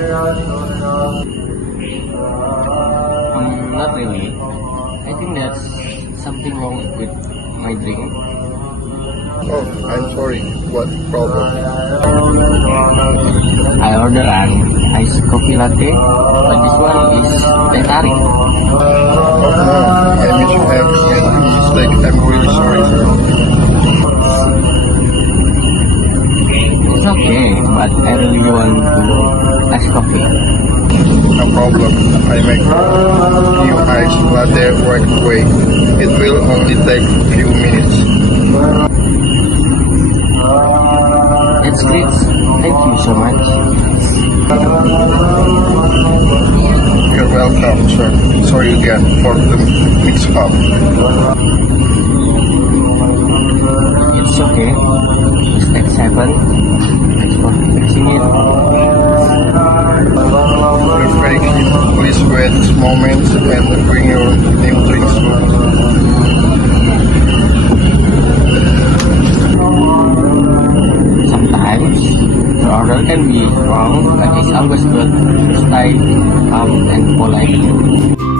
it? Not really. I think that's something wrong with my drink. Oh, I'm sorry. What problem? I ordered an iced coffee latte, but this one is Teh-tarik. Oh no, I wish you have made a mistake. I'm really sorry, sir. It's okay, but I really want to iced coffee. No problem. I make new ice latte right away. It will only take a few minutes. That's great. Thank you so much. You're welcome, sir. Sorry again for the mix-up. It's okay. Mistakes happen. Thanks for fixing it. You're very cute. Please wait this moment and bring your new drinks soon. Sometimes the order can be wrong, but it's always good to stay calm and polite.